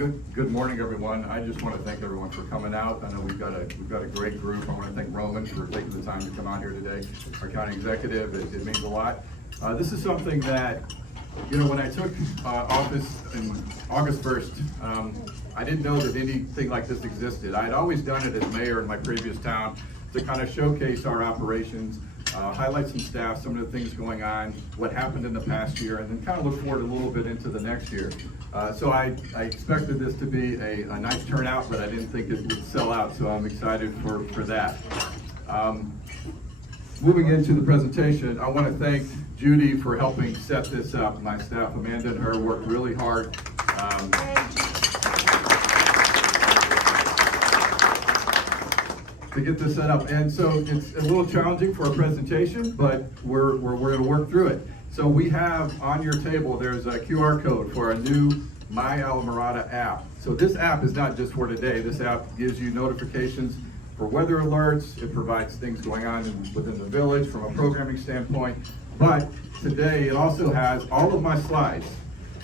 Good morning, everyone. I just want to thank everyone for coming out. I know we've got a great group. I want to thank Roman for taking the time to come out here today. Our county executive, it means a lot. This is something that, when I took office in August 1st, I didn't know that anything like this existed. I had always done it as mayor in my previous town to kind of showcase our operations, highlight some staff, some of the things going on, what happened in the past year, and then kind of look forward a little bit into the next year. So I expected this to be a nice turnout, but I didn't think it would sell out, so I'm excited for that. Moving into the presentation, I want to thank Judy for helping set this up. My staff, Amanda and her, worked really hard. To get this set up, and so it's a little challenging for a presentation, but we're going to work through it. So we have on your table, there's a QR code for a new My Alamorada app. So this app is not just for today. This app gives you notifications for weather alerts. It provides things going on within the village from a programming standpoint. But today it also has all of my slides.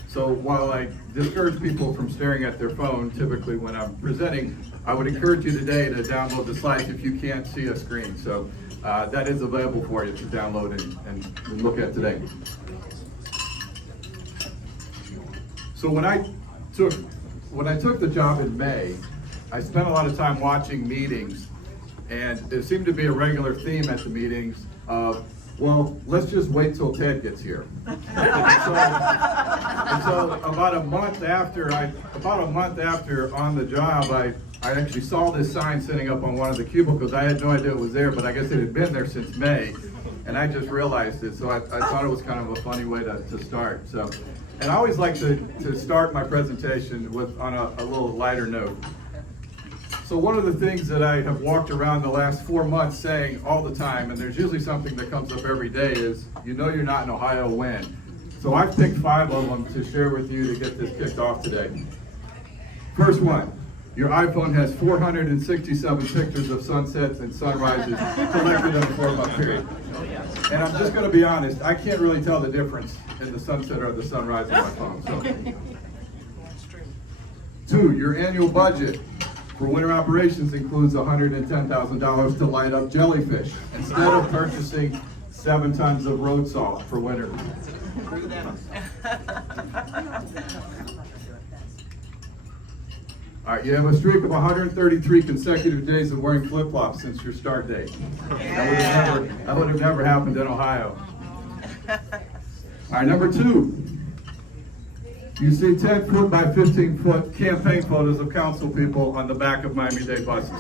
So while I discourage people from staring at their phone, typically when I'm presenting, I would encourage you today to download the slides if you can't see a screen. So that is available for you to download and look at today. So when I took the job in May, I spent a lot of time watching meetings, and there seemed to be a regular theme at the meetings of, well, let's just wait till Ted gets here. and so about a month after on the job, I actually saw this sign sitting up on one of the cubicles. I had no idea it was there, but I guess it had been there since May, and I just realized it. So I thought it was kind of a funny way to start. So, and I always like to start my presentation on a little lighter note. So one of the things that I have walked around the last 4 months saying all the time, and there's usually something that comes up every day, is you're not in Ohio when. So I've picked 5 of them to share with you to get this kicked off today. First one, your iPhone has 467 pictures of sunsets and sunrises collected in a 4-month period. And I'm just going to be honest, I can't really tell the difference in the sunset or the sunrise on my phone. So. 2, your annual budget for winter operations includes $110,000 to light up jellyfish instead of purchasing 7 tons of road salt for winter. All right, you have a streak of 133 consecutive days of wearing flip-flops since your start date. That would have never happened in Ohio. All right, number 2. You see 10-foot by 15-foot campaign photos of council people on the back of Miami-Dade buses.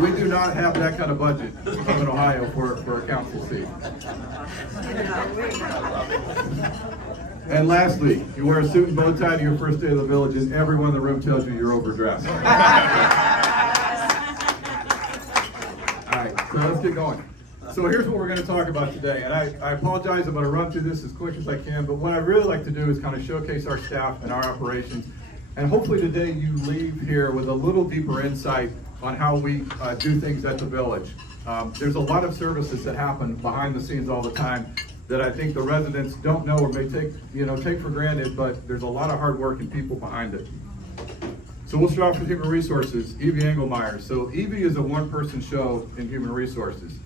We do not have that kind of budget up in Ohio for a council seat. And lastly, you wear a suit and bow tie to your first day of the village, and everyone in the room tells you you're overdressed. All right, so let's get going. So here's what we're going to talk about today, and I apologize, I'm going to run through this as quick as I can, but what I really like to do is kind of showcase our staff and our operations, and hopefully today you leave here with a little deeper insight on how we do things at the village. There's a lot of services that happen behind the scenes all the time that I think the residents don't know or may take for granted, but there's a lot of hard work and people behind it. So we'll start off with Human Resources, Evie Engelmeyer. So Evie is a one-person show in Human Resources.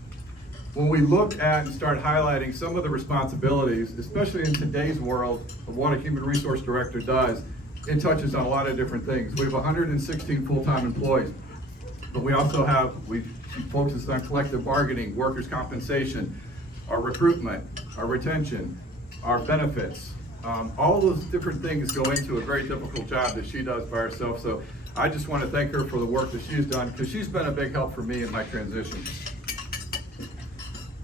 When we look at and start highlighting some of the responsibilities, especially in today's world of what a human resource director does, it touches on a lot of different things. We have 116 full-time employees, but we also have, she focuses on collective bargaining, workers' compensation, our recruitment, our retention, our benefits. All those different things go into a very difficult job that she does by herself. So I just want to thank her for the work that she's done, because she's been a big help for me in my transition.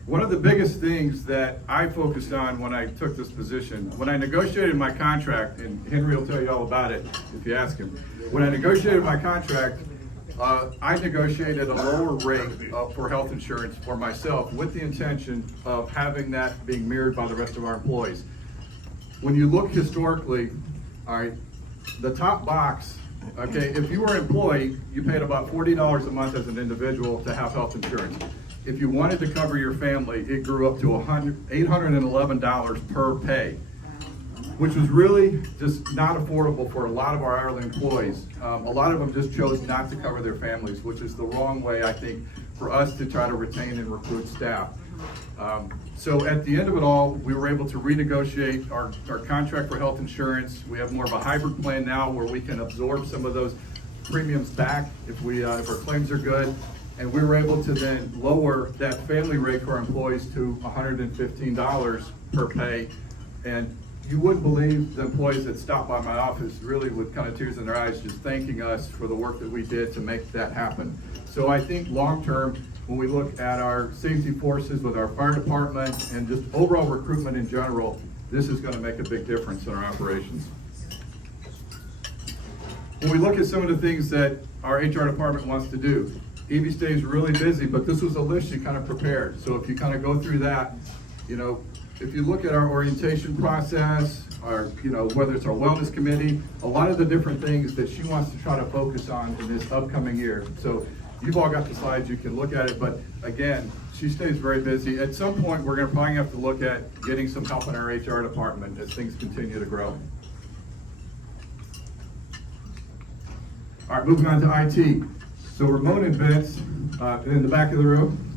One of the biggest things that I focused on when I took this position, when I negotiated my contract, and Henry will tell you all about it if you ask him. When I negotiated my contract, I negotiated a lower rate for health insurance for myself with the intention of having that being mirrored by the rest of our employees. When you look historically, all right, the top box, okay, if you were an employee, you paid about $40 a month as an individual to have health insurance. If you wanted to cover your family, it grew up to $811 per pay. which was really just not affordable for a lot of our hourly employees. A lot of them just chose not to cover their families, which is the wrong way, I think, for us to try to retain and recruit staff. So at the end of it all, we were able to renegotiate our contract for health insurance. We have more of a hybrid plan now where we can absorb some of those premiums back if our claims are good. And we were able to then lower that family rate for our employees to $115 per pay. And you wouldn't believe the employees that stopped by my office really with kind of tears in their eyes just thanking us for the work that we did to make that happen. So I think long term, when we look at our safety forces with our fire department and just overall recruitment in general, this is going to make a big difference in our operations. When we look at some of the things that our HR department wants to do, Evie stays really busy, but this was a list she kind of prepared. So if you kind of go through that, if you look at our orientation process, whether it's our wellness committee, a lot of the different things that she wants to try to focus on in this upcoming year. So you've all got the slides, you can look at it, but again, she stays very busy. At some point, we're going to probably have to look at getting some help in our HR department as things continue to grow. All right, moving on to IT. So Ramon and Vince, in the back of the room,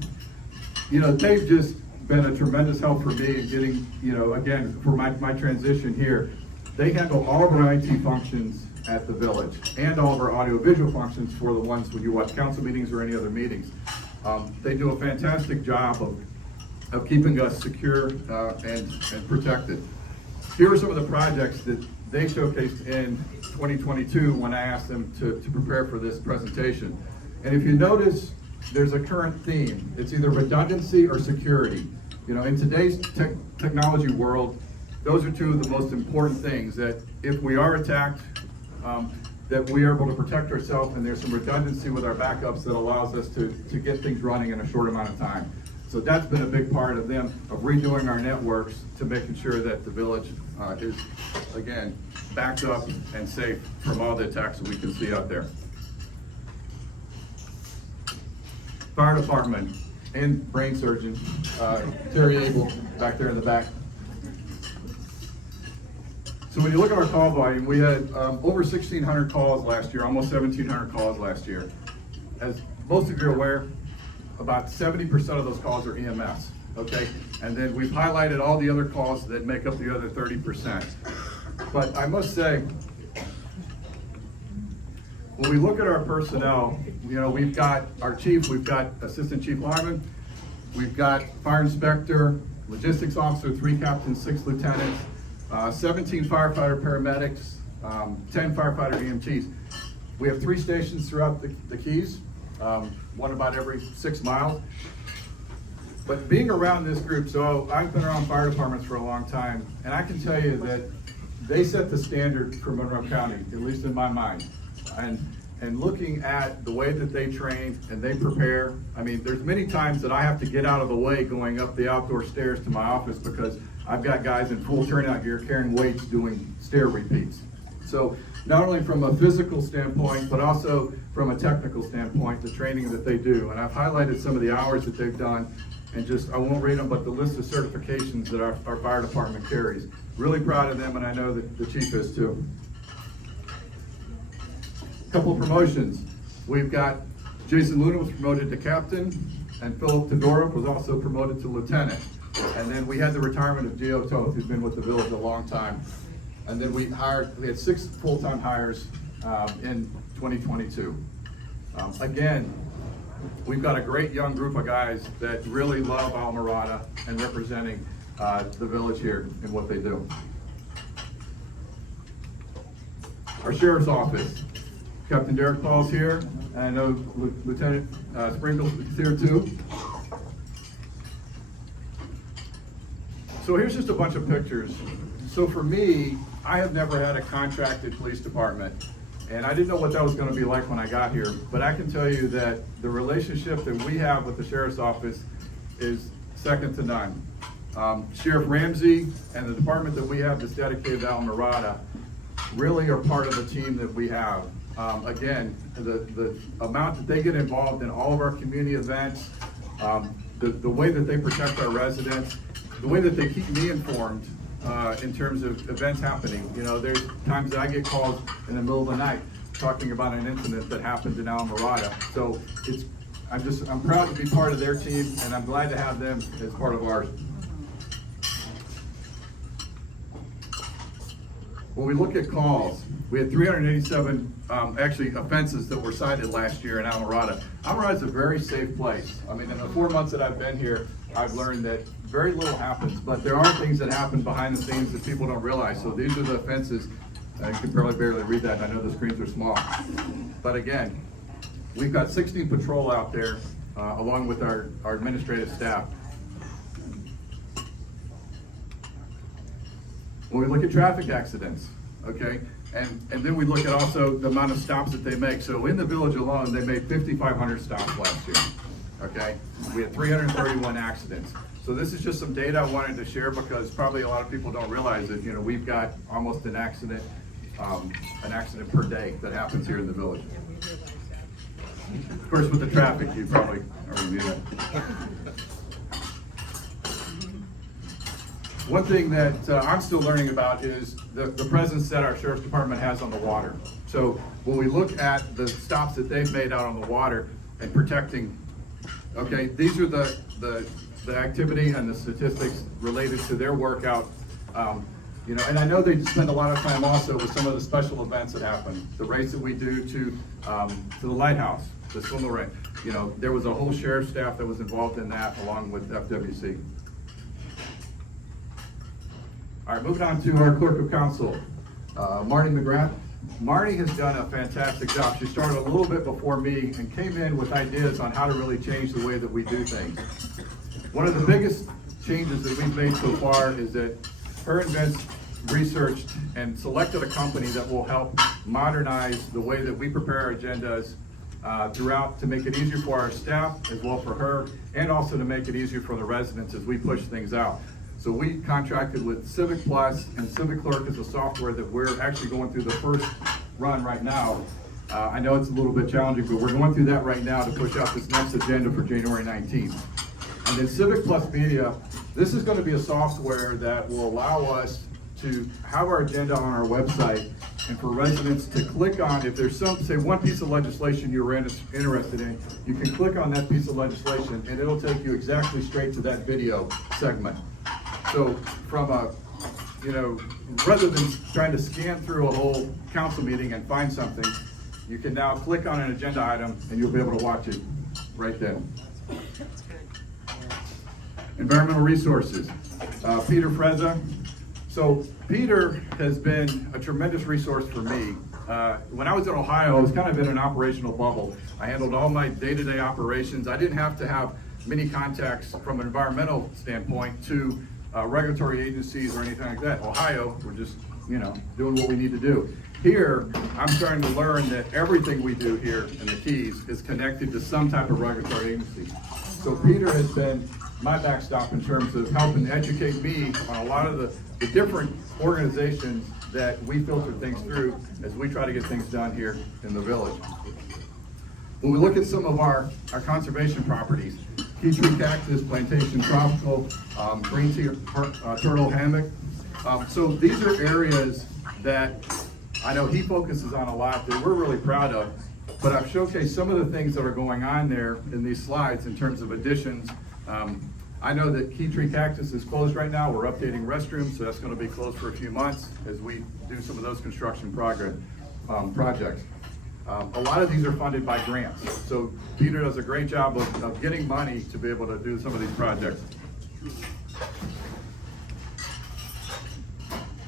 they've just been a tremendous help for me in getting, again, for my transition here. They handle all of our IT functions at the village and all of our audiovisual functions for the ones when you watch council meetings or any other meetings. They do a fantastic job of keeping us secure and protected. Here are some of the projects that they showcased in 2022 when I asked them to prepare for this presentation. And if you notice, there's a current theme. It's either redundancy or security. In today's technology world, those are two of the most important things, that if we are attacked, that we are able to protect ourselves, and there's some redundancy with our backups that allows us to get things running in a short amount of time. So that's been a big part of them, of redoing our networks to making sure that the village is, again, backed up and safe from all the attacks that we can see out there. Fire department and brain surgeon, Terry Abel, back there in the back. So when you look at our call volume, we had over 1,600 calls last year, almost 1,700 calls last year. As most of you are aware, about 70% of those calls are EMS, okay? And then we've highlighted all the other calls that make up the other 30%. But I must say, when we look at our personnel, we've got our chief, we've got assistant chief lineman, we've got fire inspector, logistics officer, 3 captains, 6 lieutenants, 17 firefighter paramedics, 10 firefighter EMTs. We have 3 stations throughout the Keys, one about every 6 miles. But being around this group, so I've been around fire departments for a long time, and I can tell you that they set the standard for Monroe County, at least in my mind. And looking at the way that they train and they prepare, I mean, there's many times that I have to get out of the way going up the outdoor stairs to my office because I've got guys in full turnout gear carrying weights doing stair repeats. So not only from a physical standpoint, but also from a technical standpoint, the training that they do. And I've highlighted some of the hours that they've done, and just, I won't read them, but the list of certifications that our fire department carries. Really proud of them, and I know that the chief is too. Couple of promotions. We've got Jason Luna was promoted to captain, and Philip Todorov was also promoted to lieutenant. And then we had the retirement of Gio Toth, who's been with the village a long time. And then we had 6 full-time hires in 2022. Again, we've got a great young group of guys that really love Almirada and representing the village here in what they do. Our sheriff's office. Captain Derek Paul's here, and I know Lieutenant Sprinkle is here too. So here's just a bunch of pictures. So for me, I have never had a contracted police department, and I didn't know what that was going to be like when I got here, but I can tell you that the relationship that we have with the sheriff's office is second to none. Sheriff Ramsey and the department that we have that's dedicated to Almirada really are part of the team that we have. Again, the amount that they get involved in all of our community events, the way that they protect our residents, the way that they keep me informed in terms of events happening. You know, there's times that I get calls in the middle of the night talking about an incident that happened in Alamorada. So I'm proud to be part of their team, and I'm glad to have them as part of ours. When we look at calls, we had 387 actually offenses that were cited last year in Alamorada. Alamorada is a very safe place. I mean, in the 4 months that I've been here, I've learned that very little happens, but there are things that happen behind the scenes that people don't realize. So these are the offenses. You can probably barely read that, and I know the screens are small. But again, we've got 16 patrol out there, along with our administrative staff. When we look at traffic accidents, okay, and then we look at also the amount of stops that they make. So in the village alone, they made 5,500 stops last year, okay? We had 331 accidents. So this is just some data I wanted to share because probably a lot of people don't realize that, you know, we've got almost an accident per day that happens here in the village. Of course, with the traffic, you probably already knew that. One thing that I'm still learning about is the presence that our sheriff's department has on the water. So when we look at the stops that they've made out on the water and protecting, okay, these are the activity and the statistics related to their workout. You know, and I know they spend a lot of time also with some of the special events that happen. The race that we do to the lighthouse, the swimmer race. You know, there was a whole sheriff's staff that was involved in that along with FWC. All right, moving on to our clerk of council, Marty McGrath. Marty has done a fantastic job. She started a little bit before me and came in with ideas on how to really change the way that we do things. One of the biggest changes that we've made so far is that her and Vince researched and selected a company that will help modernize the way that we prepare our agendas throughout to make it easier for our staff as well for her, and also to make it easier for the residents as we push things out. So we contracted with Civic Plus, and Civic Clerk is a software that we're actually going through the first run right now. I know it's a little bit challenging, but we're going through that right now to push out this next agenda for January 19th. And then Civic Plus Media, this is going to be a software that will allow us to have our agenda on our website, and for residents to click on, if there's say one piece of legislation you're interested in, you can click on that piece of legislation and it'll take you exactly straight to that video segment. So from you know, rather than trying to scan through a whole council meeting and find something, you can now click on an agenda item and you'll be able to watch it right there. Environmental resources, Peter Frezza. So Peter has been a tremendous resource for me. When I was in Ohio, I was kind of in an operational bubble. I handled all my day-to-day operations. I didn't have to have many contacts from an environmental standpoint to regulatory agencies or anything like that. Ohio, we're just, you know, doing what we need to do. Here, I'm starting to learn that everything we do here in the Keys is connected to some type of regulatory agency. So Peter has been my backstop in terms of helping educate me on a lot of the different organizations that we filter things through as we try to get things done here in the village. When we look at some of our conservation properties, Key Tree Cactus, Plantation Tropical, Green Tea Turtle Hammock. So these are areas that I know he focuses on a lot that we're really proud of, but I've showcased some of the things that are going on there in these slides in terms of additions. I know that Key Tree Cactus is closed right now. We're updating restrooms, so that's going to be closed for a few months as we do some of those construction projects. A lot of these are funded by grants. So Peter does a great job of getting money to be able to do some of these projects.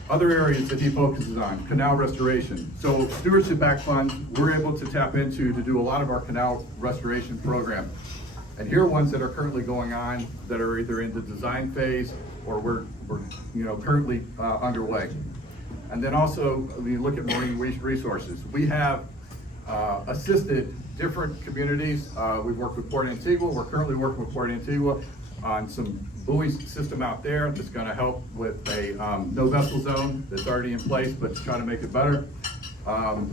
Other areas that he focuses on, canal restoration. So Stewardship Act funds, we're able to tap into to do a lot of our canal restoration program. And here are ones that are currently going on that are either in the design phase or we're you know, currently underway. And then also, when you look at marine resources, we have assisted different communities. We've worked with Port Antigua. We're currently working with Port Antigua on some buoy system out there that's going to help with a no vessel zone that's already in place, but to try to make it better.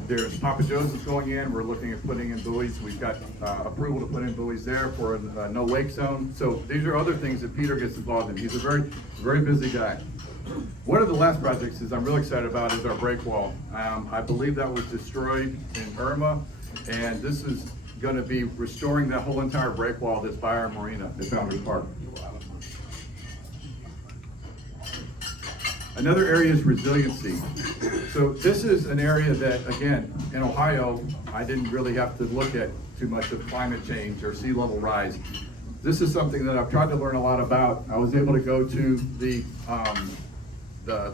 There's Papa Joe's that's going in. We're looking at putting in buoys. We've got approval to put in buoys there for a no wake zone. So these are other things that Peter gets involved in. He's a very busy guy. One of the last projects I'm really excited about is our break wall. I believe that was destroyed in Irma, and this is going to be restoring that whole entire break wall that's by our marina at Founders Park. Another area is resiliency. So this is an area that, again, in Ohio, I didn't really have to look at too much of climate change or sea level rise. This is something that I've tried to learn a lot about. I was able to go to the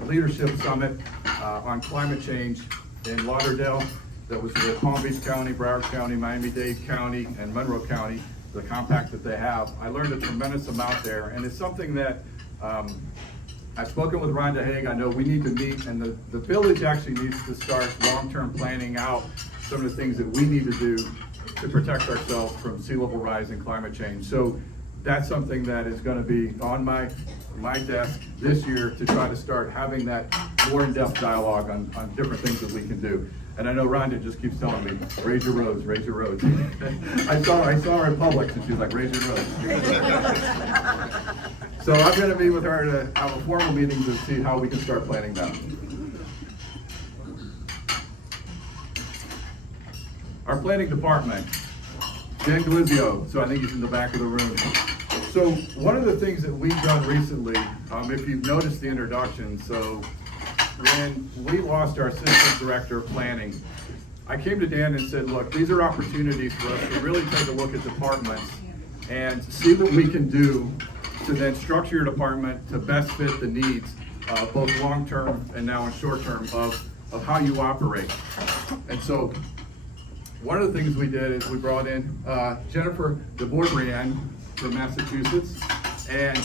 Leadership Summit on climate change in Lauderdale. That was with Palm Beach County, Broward County, Miami-Dade County, and Monroe County, the compact that they have. I learned a tremendous amount there, and it's something that I've spoken with Rhonda Haig. I know we need to meet, and the village actually needs to start long-term planning out some of the things that we need to do to protect ourselves from sea level rise and climate change. So that's something that is going to be on my desk this year to try to start having that more in-depth dialogue on different things that we can do. And I know Rhonda just keeps telling me, raise your roads, raise your roads. I saw her in Publix and she was like, raise your roads. So I'm going to meet with her to have a formal meeting to see how we can start planning that. Our planning department, Dan Glizio, so I think he's in the back of the room. So one of the things that we've done recently, if you've noticed the introduction, so when we lost our assistant director of planning, I came to Dan and said, look, these are opportunities for us to really take a look at departments and see what we can do to then structure your department to best fit the needs, both long-term and now in short-term of how you operate. And so one of the things we did is we brought in Jennifer DeBourbriand from Massachusetts, and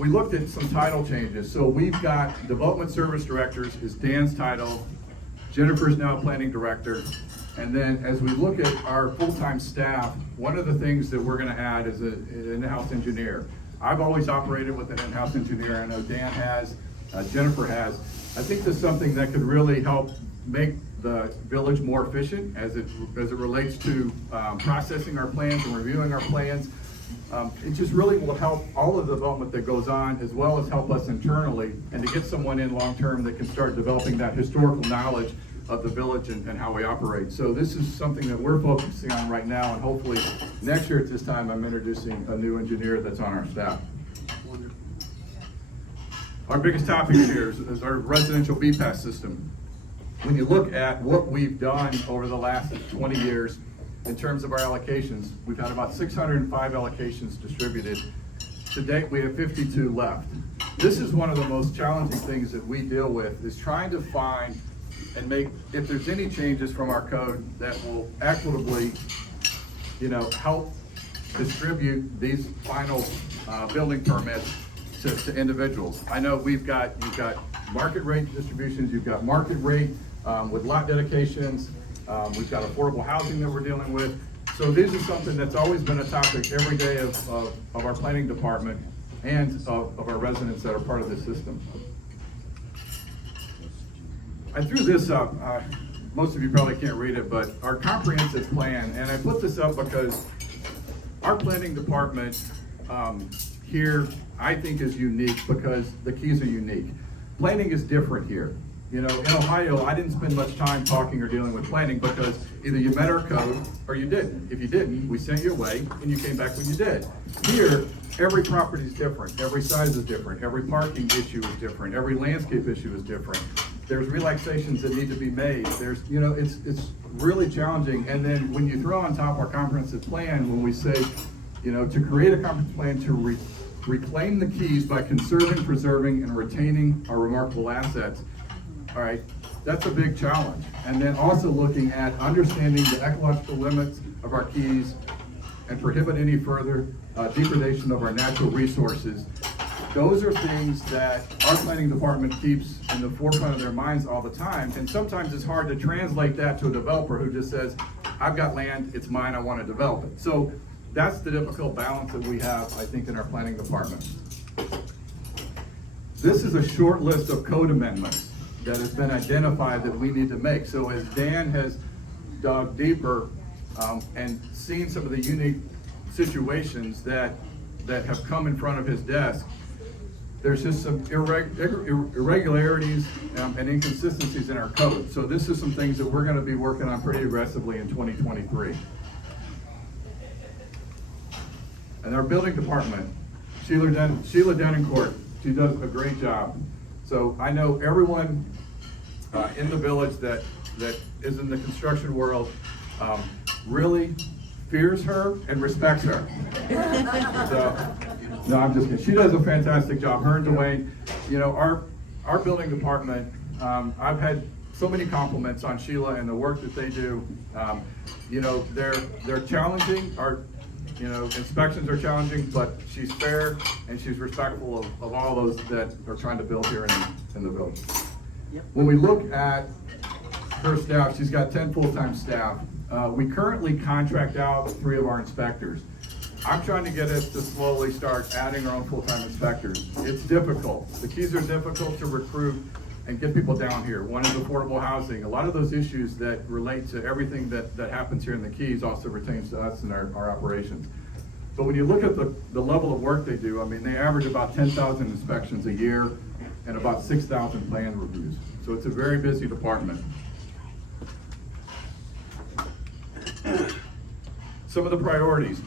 we looked at some title changes. So we've got Development Service Directors is Dan's title, Jennifer's now Planning Director, and then as we look at our full-time staff, one of the things that we're going to add is an in-house engineer. I've always operated with an in-house engineer. I know Dan has, Jennifer has. I think that's something that could really help make the village more efficient as it relates to processing our plans and reviewing our plans. It just really will help all of the development that goes on, as well as help us internally, and to get someone in long-term that can start developing that historical knowledge of the village and how we operate. So this is something that we're focusing on right now, and hopefully next year at this time I'm introducing a new engineer that's on our staff. Our biggest topic here is our residential BPAS system. When you look at what we've done over the last 20 years in terms of our allocations, we've had about 605 allocations distributed. To date, we have 52 left. This is one of the most challenging things that we deal with, is trying to find and make, if there's any changes from our code that will equitably, help distribute these final building permits to individuals. I know you've got market rate distributions, you've got market rate with lot dedications, we've got affordable housing that we're dealing with. So this is something that's always been a topic every day of our planning department and of our residents that are part of this system. I threw this up, most of you probably can't read it, but our comprehensive plan, and I put this up because our planning department here, I think, is unique because the keys are unique. Planning is different here. In Ohio, I didn't spend much time talking or dealing with planning because either you met our code or you didn't. If you didn't, we sent you away and you came back when you did. Here, every property is different, every size is different, every parking issue is different, every landscape issue is different. There's relaxations that need to be made. There's, it's really challenging. And then when you throw on top our comprehensive plan, when we say, to create a comprehensive plan to reclaim the keys by conserving, preserving, and retaining our remarkable assets, all right, that's a big challenge. And then also looking at understanding the ecological limits of our keys and prohibit any further degradation of our natural resources. Those are things that our planning department keeps in the forefront of their minds all the time. And sometimes it's hard to translate that to a developer who just says, I've got land, it's mine, I want to develop it. So that's the difficult balance that we have, I think, in our planning department. This is a short list of code amendments that has been identified that we need to make. So as Dan has dug deeper and seen some of the unique situations that have come in front of his desk, there's just some irregularities and inconsistencies in our code. So this is some things that we're going to be working on pretty aggressively in 2023. And our building department, Sheila Denoncourt, she does a great job. So I know everyone in the village that is in the construction world really fears her and respects her. So, no, I'm just kidding. She does a fantastic job. Her and Dwayne, you know, our building department, I've had so many compliments on Sheila and the work that they do. You know, they're challenging. Our, you know, inspections are challenging, but she's fair and she's respectful of all those that are trying to build here in the village. Yep. When we look at her staff, she's got 10 full-time staff. We currently contract out 3 of our inspectors. I'm trying to get us to slowly start adding our own full-time inspectors. It's difficult. The keys are difficult to recruit and get people down here. One is affordable housing. A lot of those issues that relate to everything that happens here in the Keys also pertains to us and our operations. But when you look at the level of work they do, I mean, they average about 10,000 inspections a year and about 6,000 plan reviews. So it's a very busy department. Some of the priorities,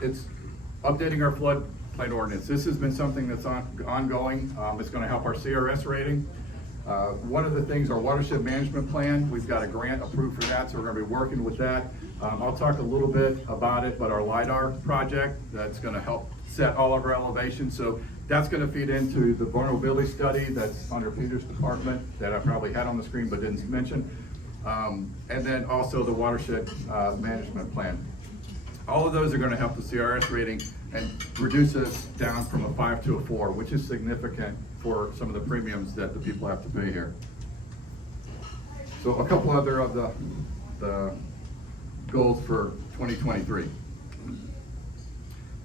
it's updating our floodplain ordinance. This has been something that's ongoing. It's going to help our CRS rating. One of the things, our watershed management plan, we've got a grant approved for that, so we're going to be working with that. I'll talk a little bit about it, but our LIDAR project, that's going to help set all of our elevations. So that's going to feed into the vulnerability study that's under Peter's department that I probably had on the screen but didn't mention. And then also the watershed management plan. All of those are going to help the CRS rating and reduce us down from a 5 to a 4, which is significant for some of the premiums that the people have to pay here. So a couple other of the goals for 2023.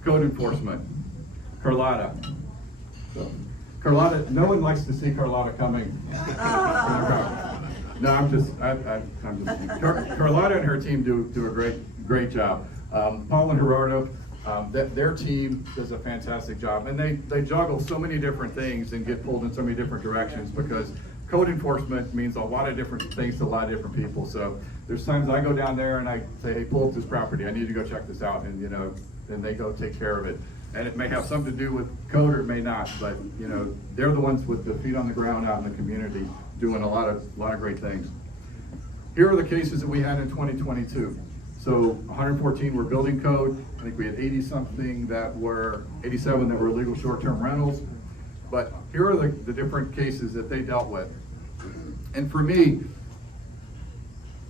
Code enforcement. Carlotta. So, Carlotta, no one likes to see Carlotta coming. No, I'm just Carlotta and her team do a great job. Paul and Gerardo, their team does a fantastic job, and they juggle so many different things and get pulled in so many different directions because code enforcement means a lot of different things to a lot of different people. So there's times I go down there and I say, hey, pull up this property, I need to go check this out, and you know, then they go take care of it. And it may have something to do with code or it may not, but you know, they're the ones with the feet on the ground out in the community doing a lot of great things. Here are the cases that we had in 2022. So 114 were building code. I think we had 87 that were illegal short-term rentals. But here are the different cases that they dealt with. And for me,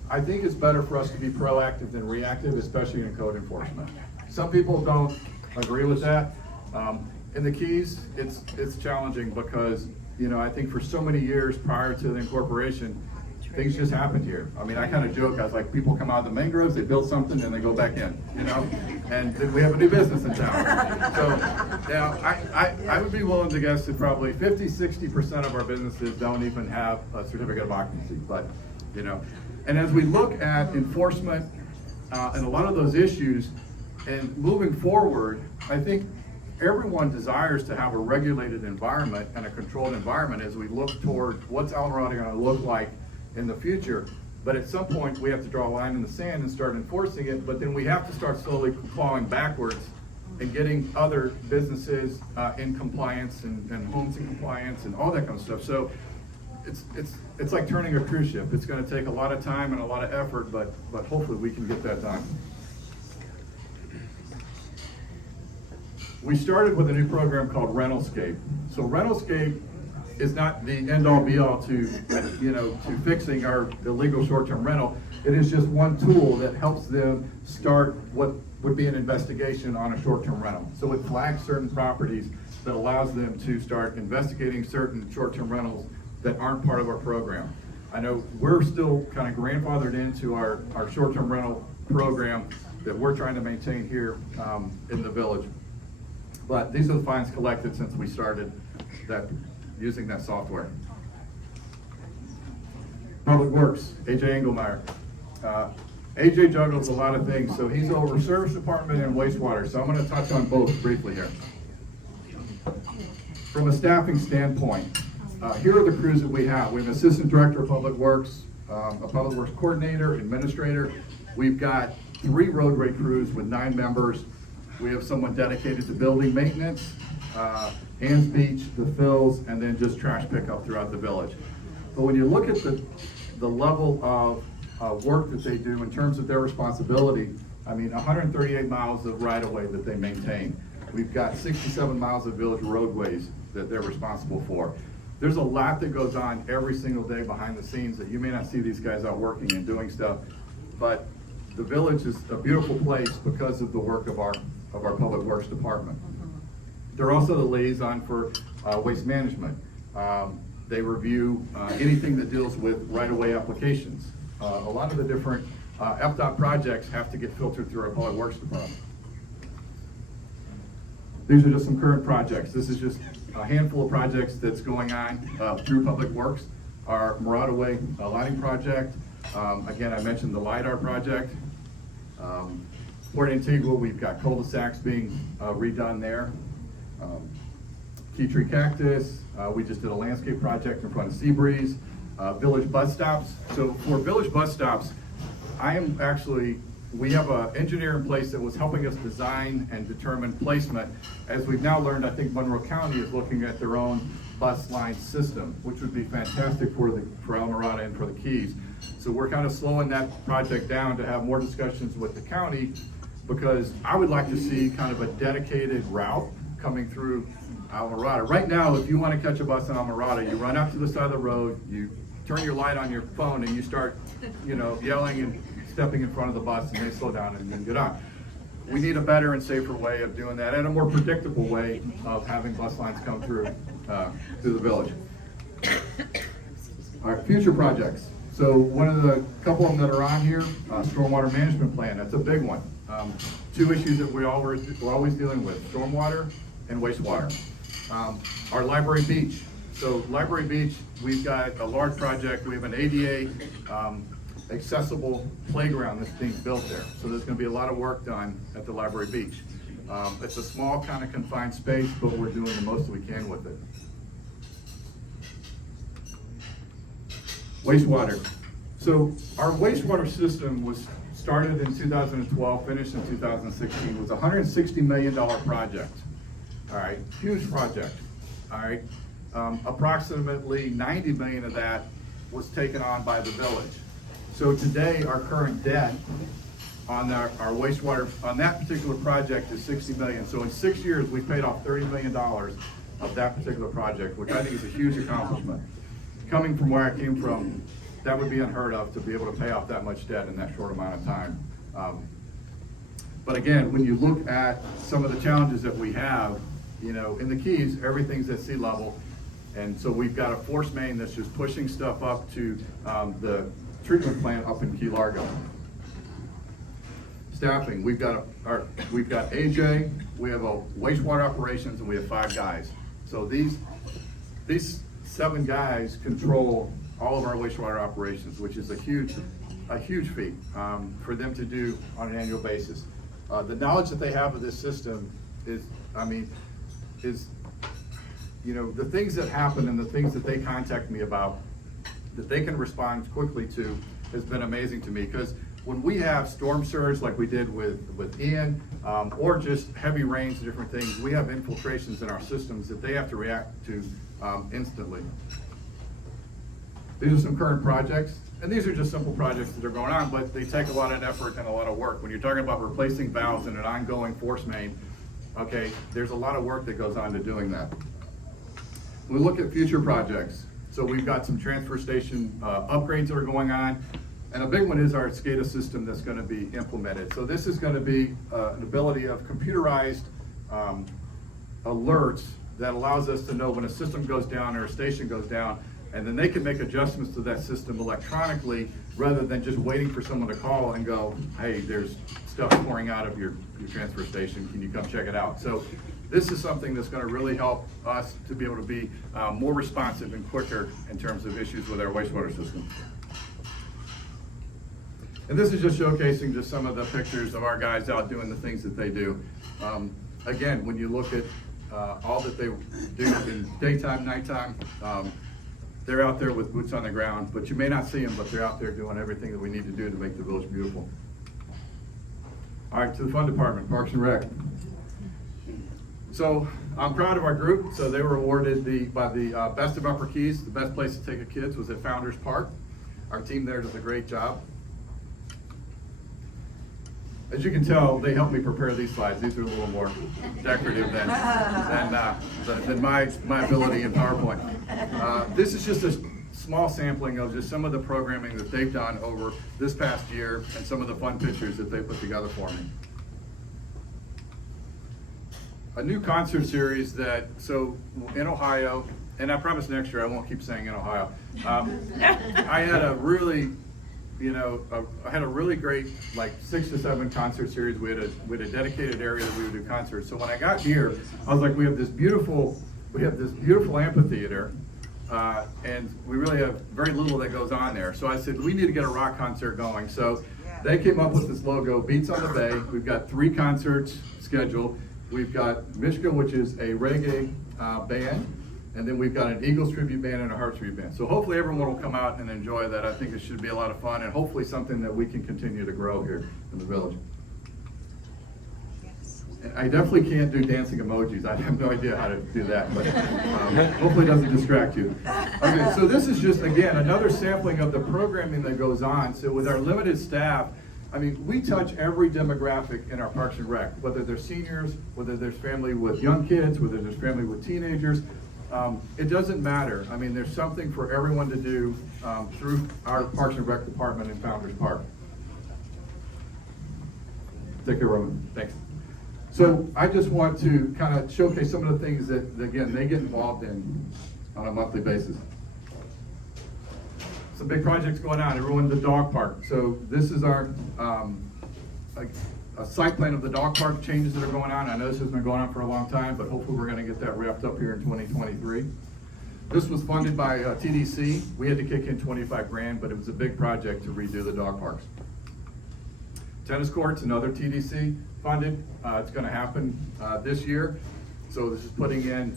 I think it's better for us to be proactive than reactive, especially in code enforcement. Some people don't agree with that. In the Keys, it's challenging because, you know, I think for so many years prior to the incorporation, things just happened here. I mean, I kind of joke, I was like, people come out of the mangroves, they build something, and they go back in, you know? And then we have a new business in town. So, now, I would be willing to guess that probably 50-60% of our businesses don't even have a certificate of occupancy, but, you know. And as we look at enforcement and a lot of those issues, and moving forward, I think everyone desires to have a regulated environment and a controlled environment as we look toward what's Alvarado going to look like in the future. But at some point we have to draw a line in the sand and start enforcing it, but then we have to start slowly clawing backwards and getting other businesses in compliance and homes in compliance and all that kind of stuff. So it's like turning a cruise ship. It's going to take a lot of time and a lot of effort, but hopefully we can get that done. We started with a new program called Rentalscape. So Rentalscape is not the end-all be-all to fixing our illegal short-term rental. It is just one tool that helps them start what would be an investigation on a short-term rental. So it flags certain properties that allows them to start investigating certain short-term rentals that aren't part of our program. I know we're still kind of grandfathered into our short-term rental program that we're trying to maintain here in the village. But these are the fines collected since we started using that software. Public Works, AJ Engelmeyer. AJ juggles a lot of things, so he's over service department and wastewater. So I'm going to touch on both briefly here. from a staffing standpoint, here are the crews that we have. We have an assistant director of public works, a public works coordinator, administrator. We've got 3 roadway crews with 9 members. We have someone dedicated to building maintenance, hands beach, the fills, and then just trash pickup throughout the village. But when you look at the level of work that they do in terms of their responsibility, I mean, 138 miles of right-of-way that they maintain. We've got 67 miles of village roadways that they're responsible for. There's a lot that goes on every single day behind the scenes that you may not see these guys out working and doing stuff, but the village is a beautiful place because of the work of our public works department. They're also the liaison for waste management. They review anything that deals with right-of-way applications. A lot of the different FDOT projects have to get filtered through our public works department. These are just some current projects. This is just a handful of projects that's going on through public works. Our Murata Way lighting project. Again, I mentioned the LiDAR project. Port Antigua, we've got cul-de-sacs being redone there. Key Tree Cactus, we just did a landscape project in front of Seabreeze. Village bus stops. So for village bus stops, we have an engineer in place that was helping us design and determine placement. As we've now learned, I think Monroe County is looking at their own bus line system, which would be fantastic for El Mirada and for the Keys. So we're kind of slowing that project down to have more discussions with the county, because I would like to see kind of a dedicated route coming through El Mirada. Right now, if you want to catch a bus in El Mirada, you run out to the side of the road, you turn your light on your phone, and you start, yelling and stepping in front of the bus, and they slow down and then get on. We need a better and safer way of doing that, and a more predictable way of having bus lines come through the village. All right, future projects. So one of the couple of them that are on here, stormwater management plan. That's a big one. 2 issues that we're always dealing with: stormwater and wastewater. Our Library Beach. So Library Beach, we've got a large project. We have an ADA accessible playground that's being built there. So there's going to be a lot of work done at the Library Beach. It's a small kind of confined space, but we're doing the most that we can with it. Wastewater. So our wastewater system was started in 2012, finished in 2016. It was a $160 million project. All right, huge project. All right, approximately 90 million of that was taken on by the village. So today, our current debt on our wastewater, on that particular project, is 60 million. So in 6 years, we paid off $30 million of that particular project, which I think is a huge accomplishment. Coming from where I came from, that would be unheard of, to be able to pay off that much debt in that short amount of time. But again, when you look at some of the challenges that we have, in the Keys, everything's at sea level. And so we've got a force main that's just pushing stuff up to the treatment plant up in Key Largo. Staffing, we've got AJ, we have a wastewater operations, and we have 5 guys. So these 7 guys control all of our wastewater operations, which is a huge feat for them to do on an annual basis. The knowledge that they have of this system is the things that happen and the things that they contact me about, that they can respond quickly to, has been amazing to me. Because when we have storm surge like we did with Ian, or just heavy rains and different things, we have infiltrations in our systems that they have to react to instantly. These are some current projects, and these are just simple projects that are going on, but they take a lot of effort and a lot of work. When you're talking about replacing valves in an ongoing force main, okay, there's a lot of work that goes on to doing that. We look at future projects. So we've got some transfer station upgrades that are going on, and a big one is our SCADA system that's going to be implemented. So this is going to be an ability of computerized alerts that allows us to know when a system goes down or a station goes down, and then they can make adjustments to that system electronically, rather than just waiting for someone to call and go, hey, there's stuff pouring out of your transfer station, can you come check it out? So this is something that's going to really help us to be able to be more responsive and quicker in terms of issues with our wastewater system. And this is just showcasing just some of the pictures of our guys out doing the things that they do. Again, when you look at all that they do in daytime, nighttime. They're out there with boots on the ground, but you may not see them, but they're out there doing everything that we need to do to make the village beautiful. All right, to the fun department, Parks and Rec. So I'm proud of our group. So they were awarded by the Best of Upper Keys. The best place to take your kids was at Founders Park. Our team there does a great job. As you can tell, they helped me prepare these slides. These are a little more decorative than my ability in PowerPoint. This is just a small sampling of just some of the programming that they've done over this past year and some of the fun pictures that they put together for me. A new concert series so in Ohio, and I promise next year I won't keep saying in Ohio. I had a really, I had a really great, like 6 to 7 concert series. We had a dedicated area that we would do concerts. So when I got here, I was like, we have this beautiful amphitheater, and we really have very little that goes on there. So I said, we need to get a rock concert going. So they came up with this logo, Beats on the Bay. We've got 3 concerts scheduled. We've got Mishka, which is a reggae band. And then we've got an Eagles tribute band and a Hearts tribute band. So hopefully everyone will come out and enjoy that. I think it should be a lot of fun and hopefully something that we can continue to grow here in the village. And I definitely can't do dancing emojis. I have no idea how to do that, but hopefully it doesn't distract you. Okay, so this is just, again, another sampling of the programming that goes on. So with our limited staff, I mean, we touch every demographic in our Parks and Rec, whether they're seniors, whether there's family with young kids, whether there's family with teenagers. It doesn't matter. I mean, there's something for everyone to do through our Parks and Rec department in Founders Park. Take care, Roman. Thanks. So I just want to kind of showcase some of the things that, again, they get involved in on a monthly basis. Some big projects going on. Everyone in the dog park. So this is our a site plan of the dog park changes that are going on. I know this has been going on for a long time, but hopefully we're going to get that wrapped up here in 2023. This was funded by TDC. We had to kick in 25 grand, but it was a big project to redo the dog parks. Tennis courts, another TDC funded. It's going to happen this year. So this is putting in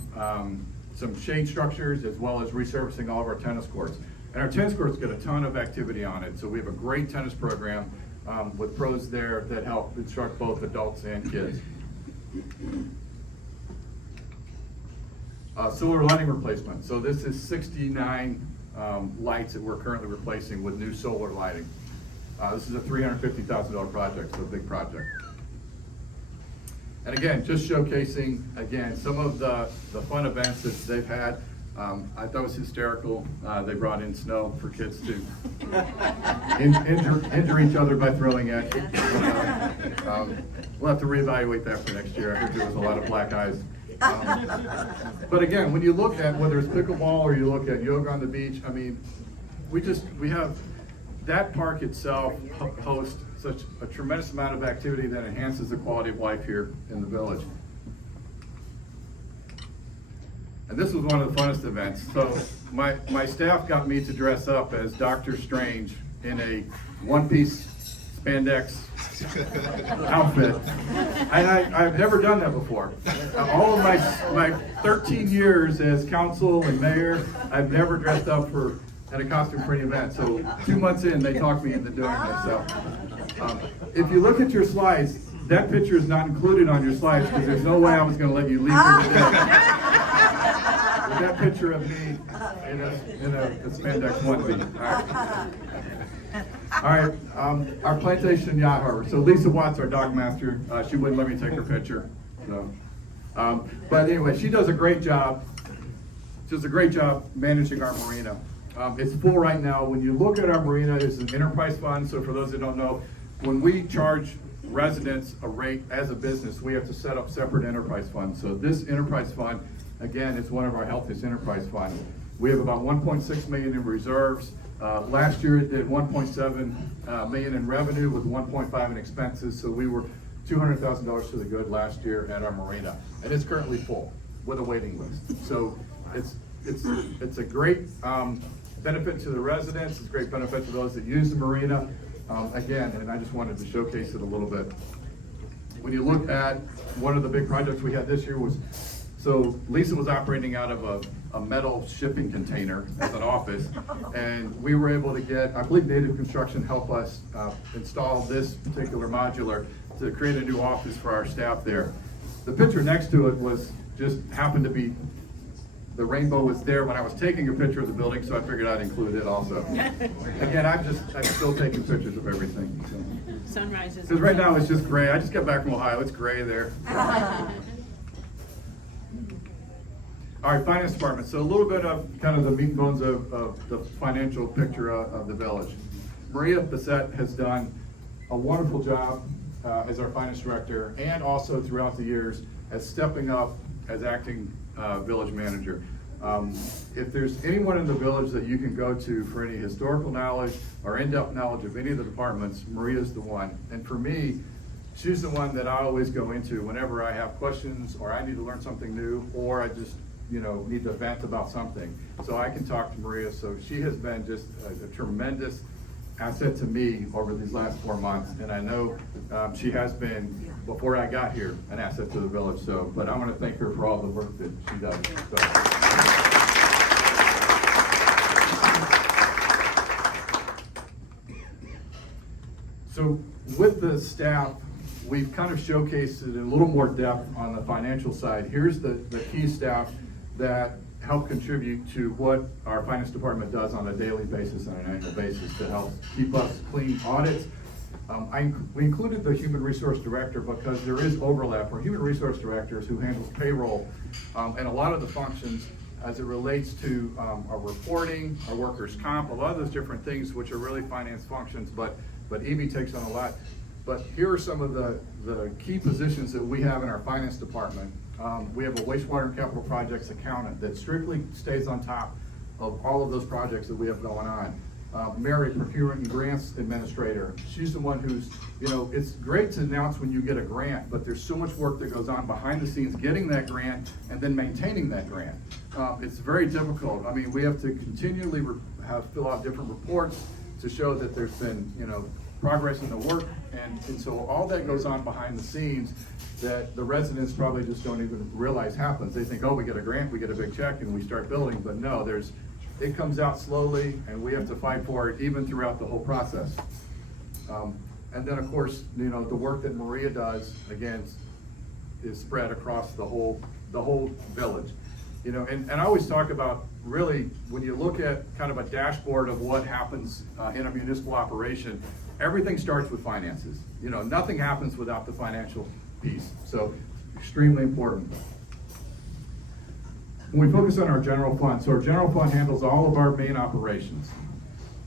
some shade structures as well as resurfacing all of our tennis courts. And our tennis courts get a ton of activity on it. So we have a great tennis program with pros there that help instruct both adults and kids. Solar lighting replacement. So this is 69 lights that we're currently replacing with new solar lighting. This is a $350,000 project, so a big project. And again, just showcasing, again, some of the fun events that they've had. I thought it was hysterical. They brought in snow for kids to injure each other by throwing at you. We'll have to reevaluate that for next year. I heard there was a lot of black eyes. But again, when you look at whether it's pickleball or you look at yoga on the beach, I mean, we have that park itself hosts such a tremendous amount of activity that enhances the quality of life here in the village. And this was one of the funnest events. So my staff got me to dress up as Doctor Strange in a one-piece spandex outfit. And I've never done that before. All of my 13 years as council and mayor, I've never dressed up at a costume for any event. So 2 months in, they talked me into doing this. So if you look at your slides, that picture is not included on your slides because there's no way I was going to let you leave for the day. That picture of me in a spandex onesie. All right, our plantation yacht harbor. So Lisa Watts, our dock master, she wouldn't let me take her picture. So, but anyway, she does a great job. She does a great job managing our marina. It's full right now. When you look at our marina, it's an enterprise fund. So for those that don't know, when we charge residents a rate as a business, we have to set up separate enterprise funds. So this enterprise fund, again, it's one of our healthiest enterprise funds. We have about 1.6 million in reserves. Last year it did 1.7 million in revenue with 1.5 in expenses. So we were $200,000 to the good last year at our marina, and it's currently full with a waiting list. So it's a great benefit to the residents. It's a great benefit to those that use the marina. Again, and I just wanted to showcase it a little bit. When you look at one of the big projects we had this year was So Lisa was operating out of a metal shipping container as an office, and we were able to get, I believe Native Construction helped us install this particular modular to create a new office for our staff there. The picture next to it was just happened to be, the rainbow was there when I was taking a picture of the building, so I figured I'd include it also. Again, I'm still taking pictures of everything. So. Sunrises. Because right now it's just gray. I just got back from Ohio. It's gray there. All right, finance department. So a little bit of kind of the meat and bones of the financial picture of the village. Maria Bissett has done a wonderful job as our finance director, and also throughout the years as stepping up as acting village manager. If there's anyone in the village that you can go to for any historical knowledge or in-depth knowledge of any of the departments, Maria's the one. And for me, she's the one that I always go into whenever I have questions or I need to learn something new, or I just need to vent about something. So I can talk to Maria. So she has been just a tremendous asset to me over these last 4 months. And I know she has been, before I got here, an asset to the village. So, but I want to thank her for all the work that she does. So with the staff, we've kind of showcased it in a little more depth on the financial side. Here's the key staff that help contribute to what our finance department does on a daily basis and an annual basis to help keep us clean audits. We included the human resource director because there is overlap for human resource directors who handles payroll and a lot of the functions as it relates to our reporting, our workers' comp, a lot of those different things which are really finance functions, but EB takes on a lot. But here are some of the key positions that we have in our finance department. We have a wastewater and capital projects accountant that strictly stays on top of all of those projects that we have going on. Mary, procurement and grants administrator. She's the one who's, it's great to announce when you get a grant, but there's so much work that goes on behind the scenes getting that grant and then maintaining that grant. It's very difficult. I mean, we have to continually fill out different reports to show that there's been, progress in the work, and so all that goes on behind the scenes that the residents probably just don't even realize happens. They think, oh, we get a grant, we get a big check, and we start building, but no, it comes out slowly, and we have to fight for it even throughout the whole process. And then, of course, the work that Maria does, again, is spread across the whole village. And I always talk about, really, when you look at kind of a dashboard of what happens in a municipal operation, everything starts with finances. Nothing happens without the financial piece. So extremely important. When we focus on our general fund, so our general fund handles all of our main operations.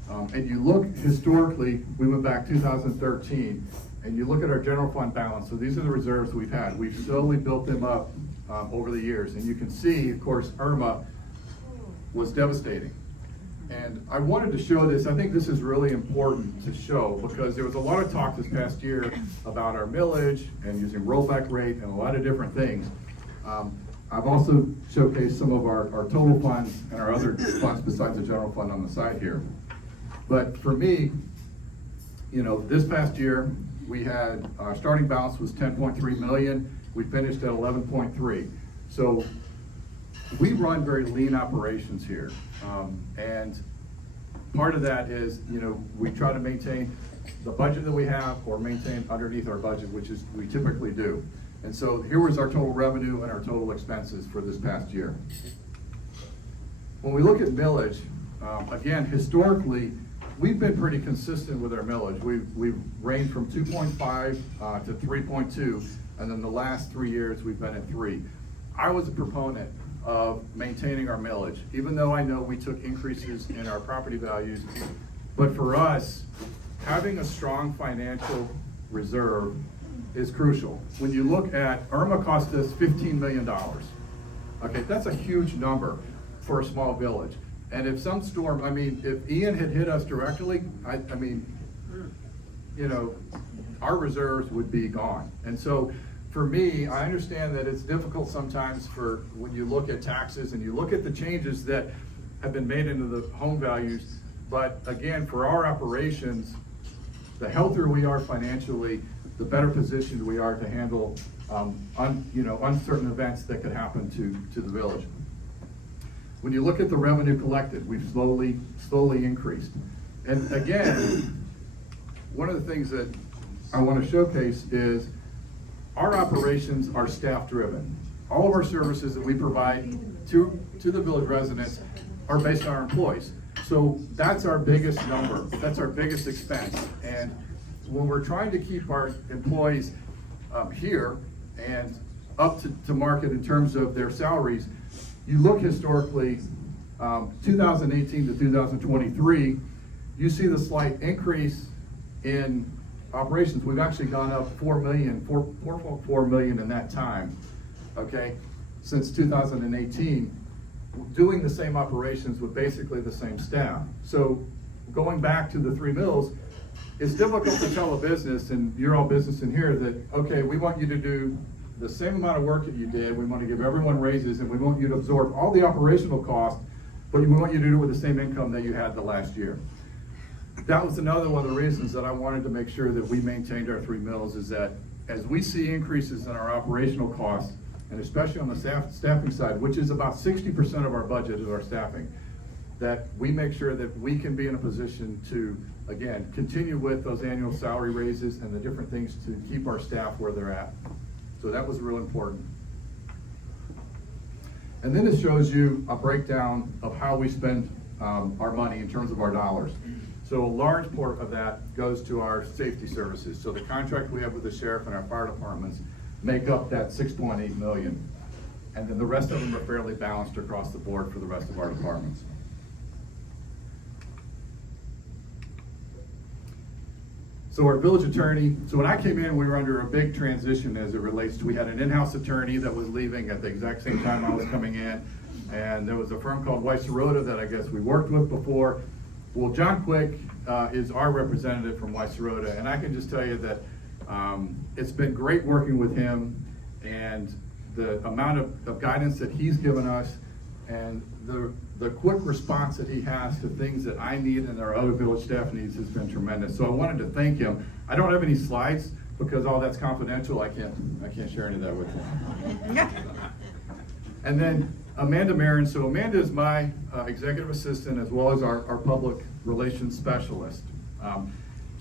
And you look historically, we went back 2013, and you look at our general fund balance. So these are the reserves we've had. We've slowly built them up over the years. And you can see, of course, Irma was devastating. And I wanted to show this. I think this is really important to show because there was a lot of talk this past year about our millage and using rollback rate and a lot of different things. I've also showcased some of our total funds and our other funds besides the general fund on the side here. But for me, this past year, we had, our starting balance was 10.3 million. We finished at 11.3. So we run very lean operations here. And part of that is, we try to maintain the budget that we have or maintain underneath our budget, which is we typically do. And so here was our total revenue and our total expenses for this past year. When we look at millage, again, historically, we've been pretty consistent with our millage. We've ranged from 2.5 to 3.2, and then the last 3 years we've been at 3. I was a proponent of maintaining our millage, even though I know we took increases in our property values. But for us, having a strong financial reserve is crucial. When you look at, Irma cost us $15 million. Okay, that's a huge number for a small village. And if some storm, if Ian had hit us directly, our reserves would be gone. And so for me, I understand that it's difficult sometimes for when you look at taxes and you look at the changes that have been made into the home values. But again, for our operations, the healthier we are financially, the better positioned we are to handle uncertain events that could happen to the village. When you look at the revenue collected, we've slowly increased. And again, one of the things that I want to showcase is our operations are staff driven. All of our services that we provide to the village residents are based on our employees. So that's our biggest number, that's our biggest expense. And when we're trying to keep our employees here and up to market in terms of their salaries, you look historically, 2018 to 2023, you see the slight increase in operations. We've actually gone up 4 million in that time, okay, since 2018, doing the same operations with basically the same staff. So going back to the 3 mills, it's difficult to tell a business, and you're all business in here, that, okay, we want you to do the same amount of work that you did, we want to give everyone raises, and we want you to absorb all the operational costs, but we want you to do it with the same income that you had the last year. That was another one of the reasons that I wanted to make sure that we maintained our 3 mills, is that as we see increases in our operational costs, and especially on the staffing side, which is about 60% of our budget is our staffing, that we make sure that we can be in a position to, again, continue with those annual salary raises and the different things to keep our staff where they're at. So that was real important. And then it shows you a breakdown of how we spend our money in terms of our dollars. So a large part of that goes to our safety services. So the contract we have with the sheriff and our fire departments make up that 6.8 million. And then the rest of them are fairly balanced across the board for the rest of our departments. So our village attorney, so when I came in, we were under a big transition as it relates to, we had an in-house attorney that was leaving at the exact same time I was coming in. And there was a firm called Weiss that I guess we worked with before. Well, John Quick is our representative from Weiss, and I can just tell you that it's been great working with him, and the amount of guidance that he's given us, and the quick response that he has to things that I need and our other village staff needs has been tremendous. So I wanted to thank him. I don't have any slides because all that's confidential. I can't share any of that with you. And then Amanda Marin. So Amanda is my executive assistant as well as our public relations specialist.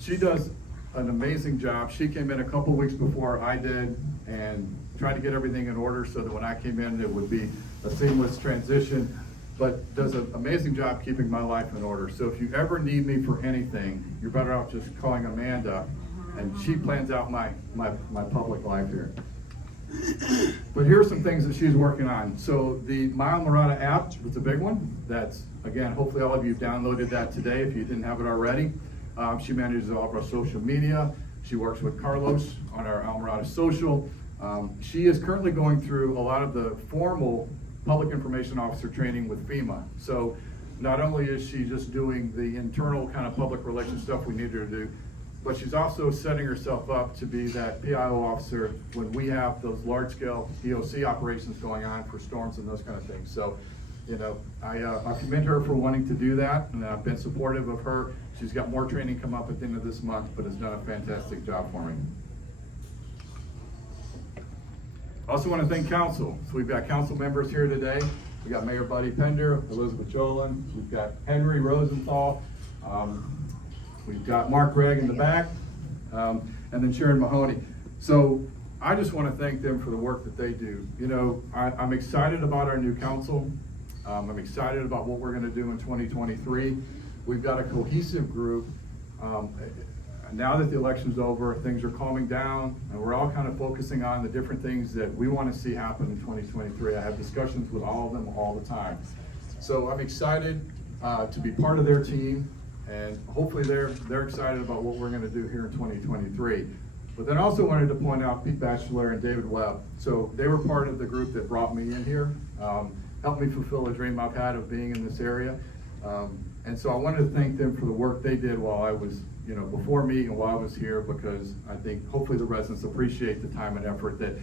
She does an amazing job. She came in a couple weeks before I did and tried to get everything in order so that when I came in it would be a seamless transition, but does an amazing job keeping my life in order. So if you ever need me for anything, you're better off just calling Amanda, and she plans out my public life here. But here's some things that she's working on. So the Mile Mirada app, it's a big one. That's, again, hopefully all of you downloaded that today if you didn't have it already. She manages all of our social media. She works with Carlos on our Almirada social. She is currently going through a lot of the formal public information officer training with FEMA. So not only is she just doing the internal kind of public relations stuff we need her to do, but she's also setting herself up to be that PIO officer when we have those large-scale EOC operations going on for storms and those kind of things. So, you know, I commend her for wanting to do that, and I've been supportive of her. She's got more training come up at the end of this month, but has done a fantastic job for me. I also want to thank council. So we've got council members here today. We got Mayor Buddy Pender, Elizabeth Jolin, we've got Henry Rosenthal, we've got Mark Gregg in the back, and then Sharon Mahoney. So I just want to thank them for the work that they do. You know, I'm excited about our new council. I'm excited about what we're going to do in 2023. We've got a cohesive group. Now that the election's over, things are calming down, and we're all kind of focusing on the different things that we want to see happen in 2023. I have discussions with all of them all the time. So I'm excited to be part of their team, and hopefully they're excited about what we're going to do here in 2023. But then I also wanted to point out Pete Batchelor and David Webb. So they were part of the group that brought me in here, helped me fulfill a dream I've had of being in this area. And so I wanted to thank them for the work they did while I was, you know, before me and while I was here, because I think hopefully the residents appreciate the time and effort that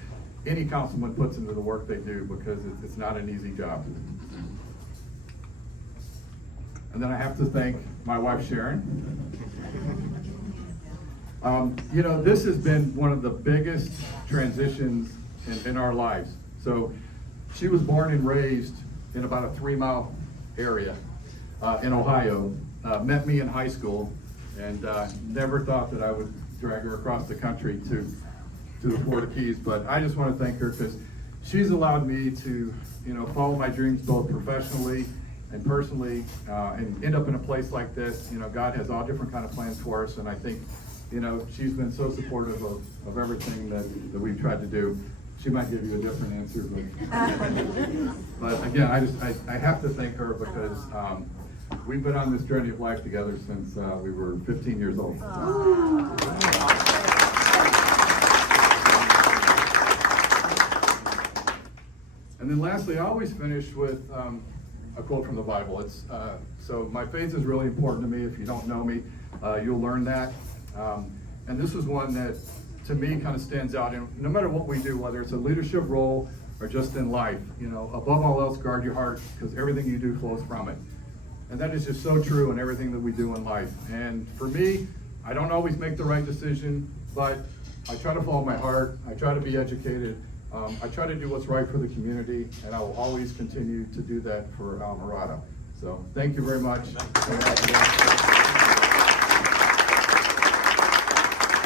any councilman puts into the work they do, because it's not an easy job. And then I have to thank my wife, Sharon. You know, this has been one of the biggest transitions in our lives. So she was born and raised in about a 3-mile area in Ohio, met me in high school, and never thought that I would drag her across the country to the Florida Keys. But I just want to thank her because she's allowed me to, you know, follow my dreams both professionally and personally, and end up in a place like this. You know, God has all different kind of plans for us, and I think, you know, she's been so supportive of everything that we've tried to do. She might give you a different answer, but again, I have to thank her because we've been on this journey of life together since we were 15 years old. And then lastly, I always finish with a quote from the Bible. It's so my faith is really important to me. If you don't know me, you'll learn that. And this is one that, to me, kind of stands out. And no matter what we do, whether it's a leadership role or just in life, you know, above all else, guard your heart, because everything you do flows from it. And that is just so true in everything that we do in life. And for me, I don't always make the right decision, but I try to follow my heart. I try to be educated. I try to do what's right for the community, and I will always continue to do that for Almirada. So thank you very much.